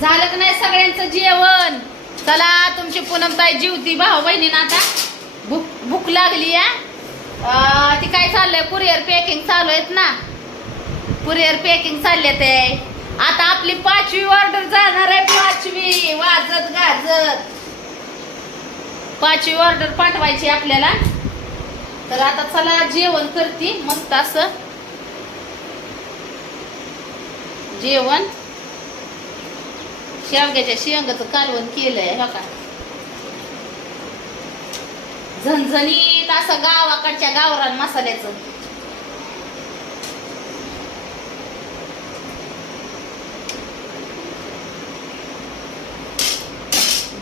झालं की नाही सगळ्यांचं जेवण? चला तुमची पूनमताई जीवती भाऊ बहिणीनं आता. भूक भूक लागली या ती काय चाललंय? कुरिअर पॅकिंग चालू आहेत ना. कुरिअर पॅकिंग चालले ते. आता आपली पाचवी ऑर्डर जाणार आहे पाचवी. वाजत गाजत. पाचवी ऑर्डर पाठवायची आपल्याला. तर आता चला जेवण करते. मस्त असं. जेवण. शेवग्याच्या शेंगाचं कालवण केलंय हो का? झणझणीत असं गावाकडच्या गावरान मसाल्याचं.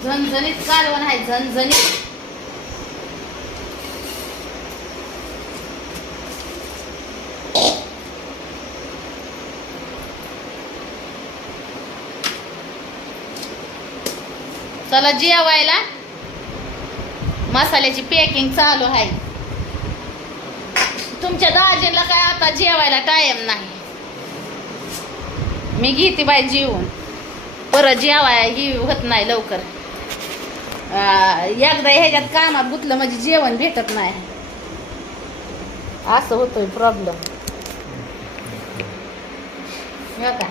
झणझणीत कालवण आहे झणझणीत. चला जेवायला. मसाल्याची पॅकिंग चालू आहे. तुमच्या दाजीला काय आता जेवायला टाइम नाही. मी घेते बाई जेवून. परत जेवाय ही होत नाही लवकर. एकदा ह्याच्यात कामात गुतलं म्हणजे जेवण भेटत नाही. असं होतोय प्रॉब्लेम हो का?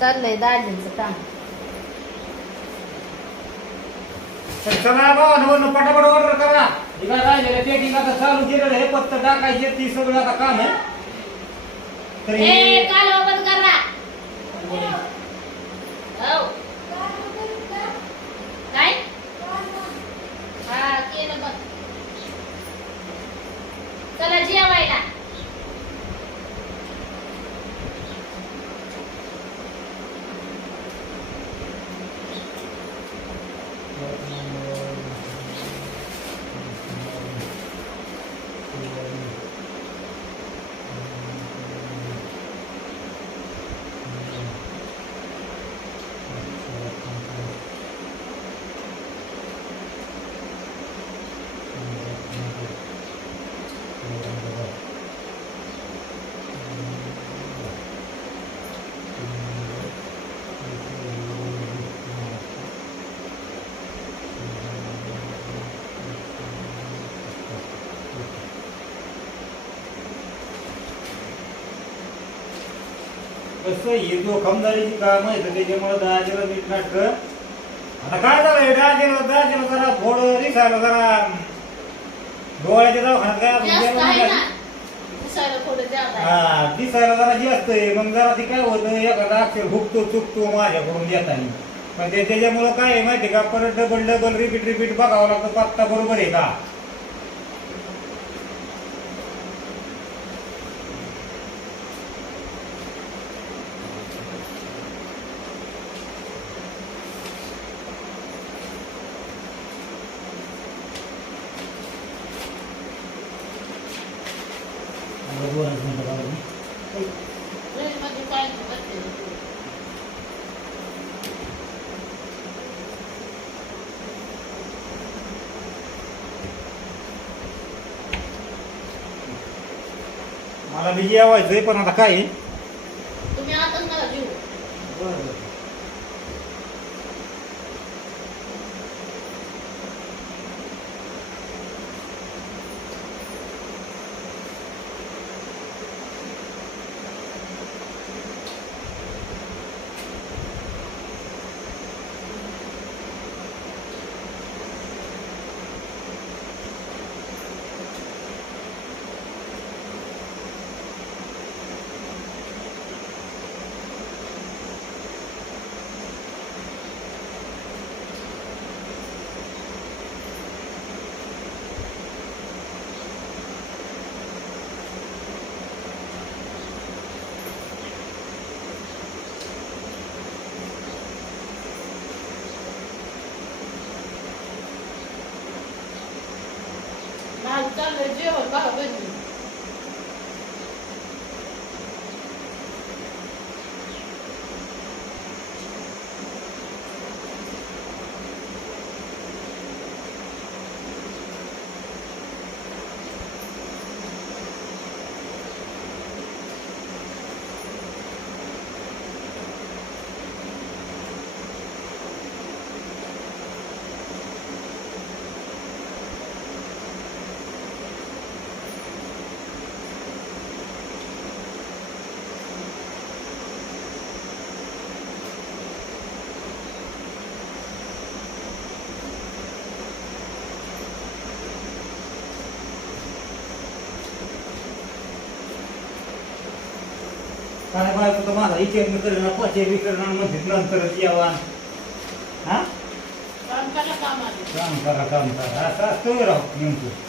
चाललंय दाजींचं काम तर चला बाबा नवं पटापट ऑर्डर करा. हे काय राहिलेलं पॅकिंग आता चालू केलेलं हे पत्ता टाकायचे ती सगळं आता काम आहे. तर हे कालवा बंद करा हो. काय हा केलं बंद चला जेवायला कसं ही जोखमदारीची काम आहे तर त्याच्यामुळे दहाजीला नीट नाटक. आता काय झालंय? दहाजीला दहाजीला जरा थोडं दिसायला जरा डोळ्याच्या दवाखान्यात. हा दिसायला जरा जास्त आहे मग जरा ती काय होतं एखादा अक्षर हुकतो चुकतो माझ्याकडून देताना. पण ते त्याच्यामुळं काय आहे माहिती का? परत डबल डबल रिपीट रिपीट बघावं लागतं पत्ता बरोबर आहे का? ट्रेनमध्ये काय नाही बसलेलं. मला बी पण आता काय आहे? तुम्ही आताच मला जीव माझं चाललंय जेवण बघा बहिणी काय बायको तर माझा इथे करणार पाचे बी करणार मध्ये नंतरच यावा हा? काम करा काम करा काम करा. असं असतं राहू नेमकं.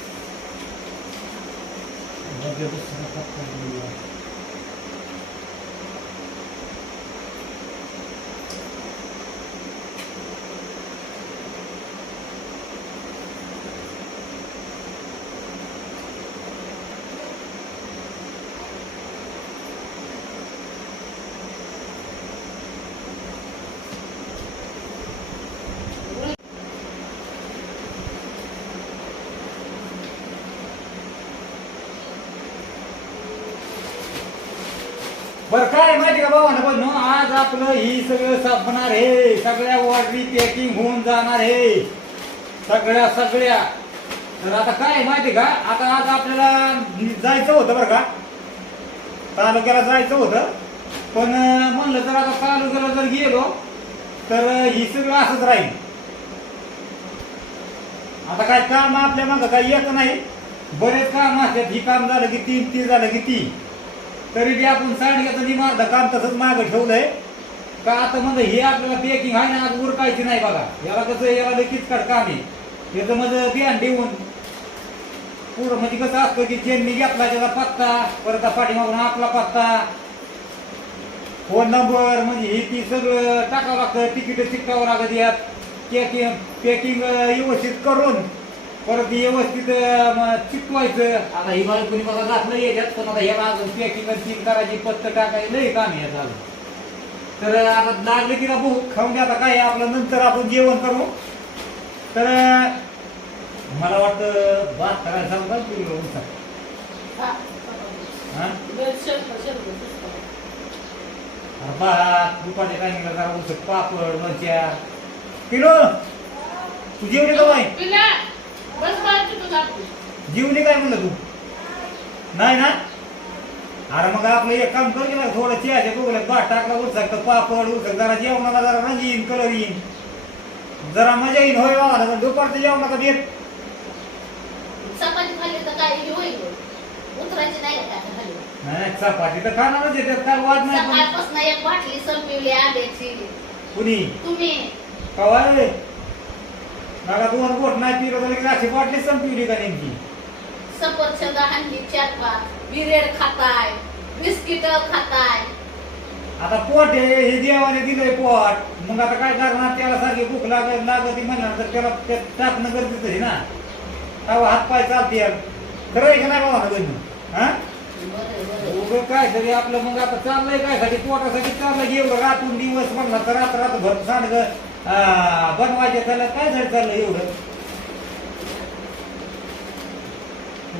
बरं काय माहिती का बाबा पण आज आपलं ही सगळं संपणार हे सगळ्या वॉटरी पॅकिंग होऊन जाणार हे सगळ्या सगळ्या. तर आता काय माहिती का? आता आज आपल्याला जायचं होतं बरं का? तालुक्याला जायचं होतं. पण म्हणलं तर आता तालुक्याला जर गेलो तर ही सगळं असंच राहील. आता काय काम आपल्या मागं काही येत नाही. बरेच काम असतात. ही काम झालं की तीन ती झालं की ती तरी बी आपण सांडग्याचं निमार्द काम तसंच मागं ठेवलंय का आता म्हणजे हे आपल्याला पॅकिंग आहे ना आज उरकायची नाही बघा. याला कसं याला लगेच कर काम. आहे याचं म्हणजे बियाण देऊन. पुढं म्हणजे कसं असतं की ज्यांनी घेतला त्याचा पत्ता परत पाठीमागून आपला पत्ता. फोन नंबर म्हणजे हे ती सगळं टाकावं लागतं तिकीट चिकटावं लागत यात. पॅकिंग पॅकिंग व्यवस्थित करून. परत व्यवस्थित चिकटवायचं आता ही मला कोणी बघा घातलं याच्यात पण आता ह्याला अजून पॅकिंग चीक करायची पत्त टाकायचं लई काम आहे अजून. तर आता लागलं की ना भूक खाऊन आता काय आपलं नंतर आपण जेवण करू. तर मला वाटतं भात करायला सांगू? हा. अरे भात दुपारच्या टायमिंगला जरा पापड लोणच्या किलो? तू जेवली का बाई? जेवली काय म्हणलं तू? नाही ना? अरे मग आपलं एक काम कर ना थोडं चहाच्या बघलं भात टाकला तर पापड उचक जरा जेवणाला जरा रंग येईन कलर येईन. जरा मजा येईन होय बाबा तर दुपारच्या जेवणाचा बेत चपाती खाल्ली तर काय हे होईल? उतरायची नाही का खाली? नाही चपाती तर खाणारच आहे त्यात काय वाद नाही पण. सकाळपासून एक बाटली संपवली आंब्याची. कुणी? तुम्ही? कवाय नका दोन बोट नाही पिलं तर अशी बाटली संपवली का नेमकी? सफरचंद हल्ली चार पाच. बिरेड खाताय बिस्किट खाताय. आता पोट आहे हे देवाने दिलंय पोट. मग आता काय करणार? त्याला सारखी भूक लागत लागत म्हणणार तर त्याला ते टाकणं गरजेचं आहे ना. तेव्हा हात पाय चालते. खरं आहे का नाही बाबा बहिणी हा? उगं काय तरी आपलं मग आता चाललंय काय साठी पोटासाठी चाललंय. की एवढं रातून दिवस म्हणला तर रात्र रात्र भर सांड बनवायचं त्याला काय झालं चाललं एवढं?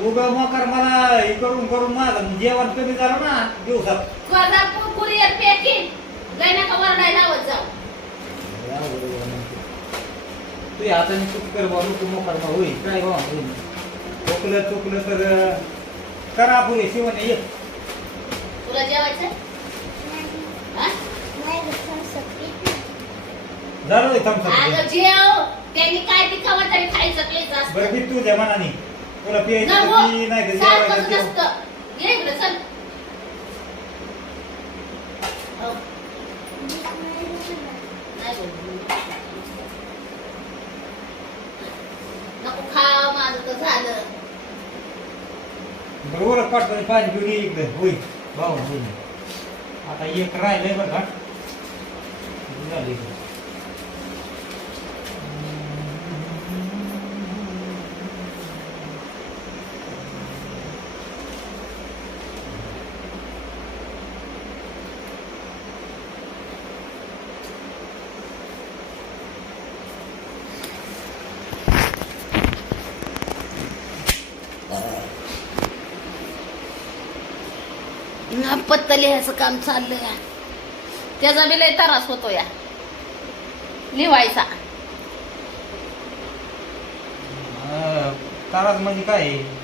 उगं मकर मला हे करून करून माझं जेवण कमी झालं ना दिवसात. तू हाताने चूक कर बा नको मोकार बा होईल काय बा होईल चुकलं चुकलं तर करा पुरे शिवण ये. तुला जेवायचं हा? झालं होय थम्सअप अगं जेव त्यांनी काय ती खावं तरी खायचं प्यायचं असतं बरं मी तुझ्या मनाने तुला प्यायचं नको. नाही तर सारखंच जेवायचं जेव. नसतं ये इकडे चल हो. नाही बोलू. नको खा माझं तर झालं बरोबर पाठवून पाच घेऊन ये इकडे होईल भाऊ होईल आता एक राहिलंय बरं का किती झालं इकडे? पत्ता लिहायचं काम चाललं या. त्याचा बी लय त्रास होतो या. लिवायचा. त्रास ताराज म्हणजे काय? आहे?